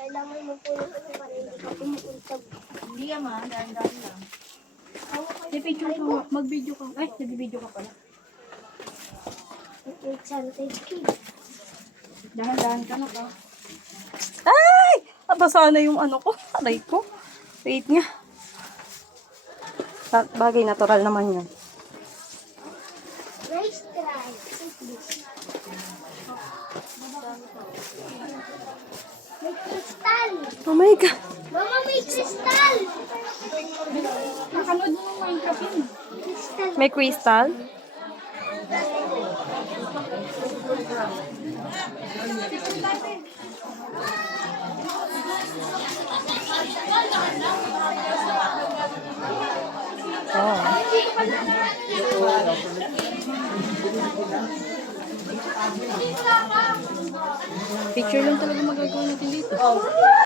Kailangan mo po yung ano para hindi ka pumupuntag. Hindi ka ma, daan-daan lang. Picture ko, mag-video ka. Ay, nag-video ka pala. Enchanted key. Dahan-dahan ka na ka. Ay! Abasa na yung ano ko. Aray ko. Wait nga. Bagay, natural naman yun. Nice try. May kristal. Oh my God. Mama, may kristal. Nakanood mo ng Minecraft yun. Kristal. May crystal? Oh. Picture lang talaga magagawa natin dito.